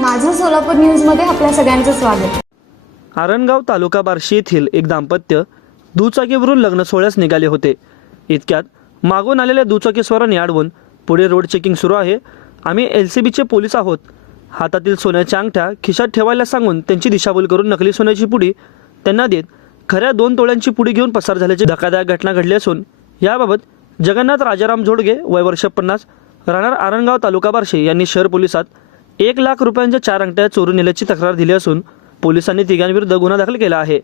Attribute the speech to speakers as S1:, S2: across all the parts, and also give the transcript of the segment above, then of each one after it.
S1: माझं सोलापूर न्यूजमध्ये आपल्या सगळ्यांचं स्वागत.
S2: आरणगाव तालुका बार्शी येथील एक दाम्पत्य दुचाकीवरून लग्न सोहळ्यास निघाले होते. इतक्यात मागून आलेल्या दुचाकीस्वाराने अडवून पुढे रोड चेकिंग सुरू आहे. आम्ही एल सी बीचे पोलीस आहोत. हातातील सोन्याच्या अंगठ्या खिशात ठेवायला सांगून त्यांची दिशाभूल करून नकली सोन्याची पुडी त्यांना देत खऱ्या दोन तोळ्यांची पुडी घेऊन पसार झाल्याची धक्कादायक घटना घडली असून याबाबत जगन्नाथ राजाराम जोडगे वय वर्ष पन्नास राहणार आरणगाव तालुका बार्शी यांनी शहर पोलिसात एक लाख रुपयांच्या चार अंगठ्या चोरून नेल्याची तक्रार दिली असून पोलिसांनी तिघांविरुद्ध गुन्हा दाखल केला आहे.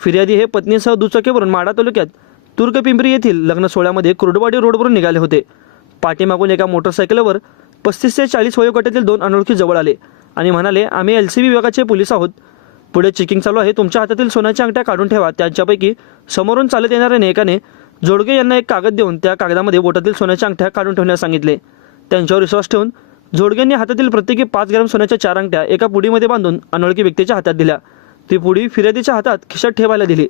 S2: फिर्यादी हे पत्नीसह दुचाकीवरून माडा तालुक्यात तुर्कपिंपरी येथील लग्न सोहळ्यामध्ये कुर्डवाडी रोडवरून निघाले होते. पाठीमागून एका मोटरसायकलवर पस्तीस ते चाळीस वयोगटातील दोन अनोळखी जवळ आले आणि म्हणाले आम्ही एल सी बी विभागाचे पोलीस आहोत. पुढे चेकिंग चालू आहे. तुमच्या हातातील सोन्याच्या अंगठ्या काढून ठेवा. त्यांच्यापैकी समोरून चालत येणाऱ्या नेकाने जोडगे यांना एक कागद देऊन त्या कागदामध्ये बोटातील सोन्याच्या अंगठ्या काढून ठेवण्यास सांगितले. त्यांच्यावर विश्वास ठेवून जोडगेंनी हातातील प्रत्येकी पाच ग्रॅम सोन्याच्या चार अंगठ्या एका पुडीमध्ये बांधून अनोळखी व्यक्तीच्या हातात दिल्या. ती पुडी फिर्यादीच्या हातात खिशात ठेवायला दिली.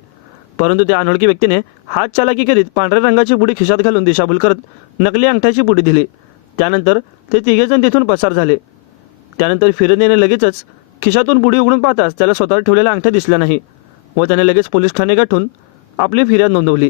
S2: परंतु त्या अनोळखी व्यक्तीने हात चालाकी करीत पांढऱ्या रंगाची पुडी खिशात घालून दिशाभूल करत नकली अंगठ्याची पुडी दिली. त्यानंतर ते तिघेजण तिथून पसार झाले. त्यानंतर फिर्यादीने लगेचच खिशातून पुडी उघडून पाहताच त्याला स्वतः ठेवलेल्या अंगठ्या दिसल्या नाही व त्याने लगेच पोलीस ठाणे गाठून आपली फिर्याद नोंदवली.